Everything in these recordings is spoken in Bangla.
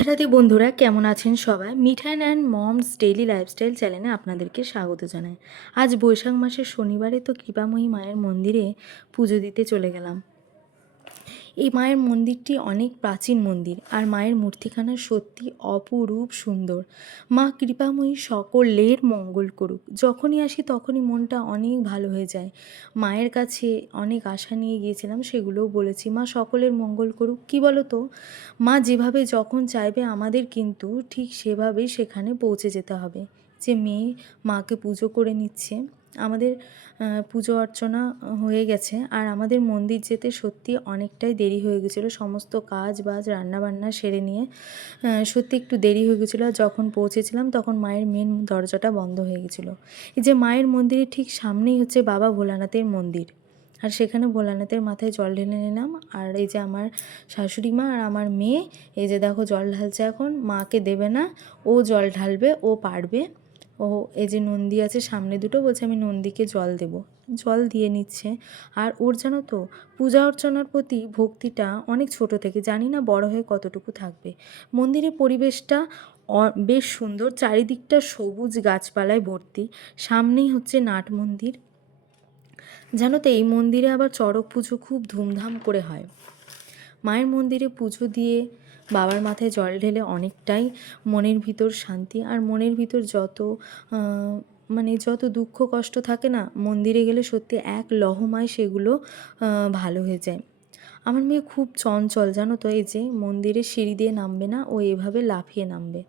রাধে বন্ধুরা, কেমন আছেন সবাই? মিঠাইন অ্যান্ড মমস ডেইলি লাইফস্টাইল চ্যানেলে আপনাদেরকে স্বাগত জানাই। আজ বৈশাখ মাসের শনিবারে তো কৃপাময়ী মায়ের মন্দিরে পুজো দিতে চলে গেলাম। এই মায়ের মন্দিরটি অনেক প্রাচীন মন্দির আর মায়ের মূর্তিখানা সত্যি অপরূপ সুন্দর। মা কৃপাময়ী সকলের মঙ্গল করুক। যখনই আসি তখনই মনটা অনেক ভালো হয়ে যায়। মায়ের কাছে অনেক আশা নিয়ে গিয়েছিলাম, সেগুলোও বলেছি। মা সকলের মঙ্গল করুক। কি বলো তো মা যেভাবে যখন চাইবে আমাদের কিন্তু ঠিক সেভাবেই সেখানে পৌঁছে যেতে হবে। যে মেয়ে মাকে পুজো করে নিচ্ছে আমাদের পুজো অর্চনা হয়ে গেছে। আর আমাদের মন্দির যেতে সত্যি অনেকটাই দেরি হয়ে গেছিল। সমস্ত কাজ বাজ, রান্নাবান্না সেরে নিয়ে সত্যি একটু দেরি হয়ে গেছিল। আর যখন পৌঁছেছিলাম, তখন মায়ের মেন দরজাটা বন্ধ হয়ে গেছিল। এই যে মায়ের মন্দিরের ঠিক সামনেই হচ্ছে বাবা ভোলানাথের মন্দির। আর সেখানে ভোলানাথের মাথায় জল ঢেলে নিলাম। আর এই যে আমার শাশুড়ি মা আর আমার মেয়ে, এই যে দেখো জল ঢালছে এখন, মাকে দেবে না, ও জল ঢালবে, ও পারবে। ও এই যে নন্দী আছে সামনে দুটো বলছে, আমি নন্দীকে জল দেব। জল দিয়ে নিচ্ছে। আর ওর জানো তো, পূজা অর্চনার প্রতি ভক্তিটা অনেক ছোট থেকে, জানি না বড় হয়ে কতটুকু থাকবে। মন্দিরের পরিবেশটা বেশ সুন্দর, চারিদিকটা সবুজ গাছপালায় ভর্তি। সামনেই হচ্ছে নাট মন্দির। জানো তো, এই মন্দিরে আবার চড়ক পুজো খুব ধুমধাম করে হয়। মায়ের মন্দিরে পুজো দিয়ে বাবার মাথায় জল ঢেলে অনেকটাই মনের ভিতর শান্তি আর মনের ভিতর যত মানে যত দুঃখ কষ্ট থাকে না, মন্দিরে গেলে সত্যি এক লহমায় সেগুলো ভালো হয়ে যায়। আমার মেয়ে খুব চঞ্চল, জানো তো, এই যে মন্দিরে সিঁড়ি দিয়ে নামবে না, ও এভাবে লাফিয়ে নামবে।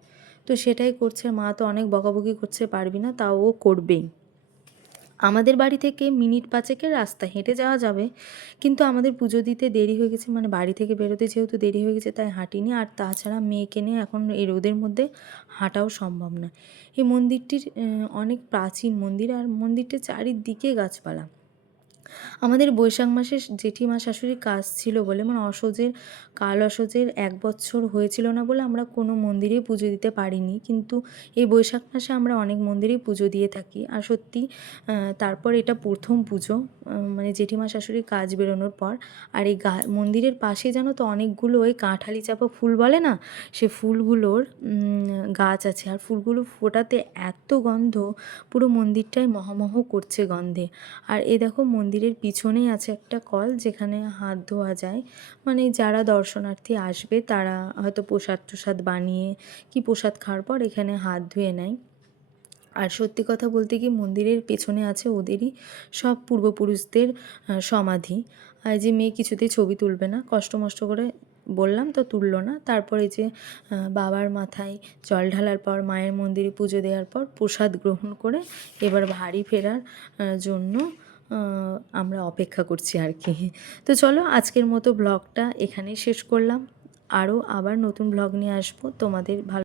তো সেটাই করছে, মা তো অনেক বকাবকি করছে, পারবি না, তাও ও করবেই। আমাদের বাড়ি থেকে মিনিট পাঁচেকের রাস্তা হেঁটে যাওয়া যাবে। কিন্তু আমাদের পুজো দিতে দেরি হয়ে গেছে মানে বাড়ি থেকে বেরোতে যেহেতু দেরি হয়ে গেছে, তাই হাঁটিনি। আর তাছাড়া মেয়েকে নিয়ে এখন এই রোদের মধ্যে হাঁটাও সম্ভব না এই মন্দিরটির অনেক প্রাচীন মন্দির, আর মন্দিরটির চারিদিকে গাছপালা। আমাদের বৈশাখ মাসে জেঠিমা শাশুড়ির কাজ ছিল বলে মানে অসহ্যের, কাল অসহ্যের এক বছর হয়েছিল না বলে আমরা কোনো মন্দিরে পুজো দিতে পারিনি। কিন্তু এই বৈশাখ মাসে আমরা অনেক মন্দিরেই পুজো দিয়ে থাকি। আর সত্যি তারপর এটা প্রথম পুজো মানে জেঠিমা শাশুড়ির কাজ বেরোনোর পর। আর এই গা, মন্দিরের পাশে জানো তো অনেকগুলো ওই কাঁঠালি চাপা ফুল বলে না? সে ফুলগুলোর গাছ আছে। আর ফুলগুলো ফোটাতে এত গন্ধ, পুরো মন্দিরটাই মহমহ করছে গন্ধে। আর এ দেখো মন্দির মন্দিরের পিছনেই আছে একটা কল যেখানে হাত ধোয়া যায়। মানে যারা দর্শনার্থী আসবে তারা হয়তো প্রসাদ টসাদ বানিয়ে কি প্রসাদ খাওয়ার পর এখানে হাত ধুয়ে নেয়। আর সত্যি কথা বলতে কি মন্দিরের পেছনে আছে ওদেরই সব পূর্বপুরুষদের সমাধি। আর যে মেয়ে কিছুতেই ছবি তুলবে না, কষ্ট মষ্ট করে বললাম তো তুললো না। তারপরে যে বাবার মাথায় জল ঢালার পর, মায়ের মন্দিরে পুজো দেওয়ার পর প্রসাদ গ্রহণ করে এবার ভারী ফেরার জন্য আমরা অপেক্ষা করছি আর কি। তো চলো আজকের মতো ব্লগটা এখানেই শেষ করলাম। আরও আবার নতুন ব্লগ নিয়ে আসব। তোমাদের ভালো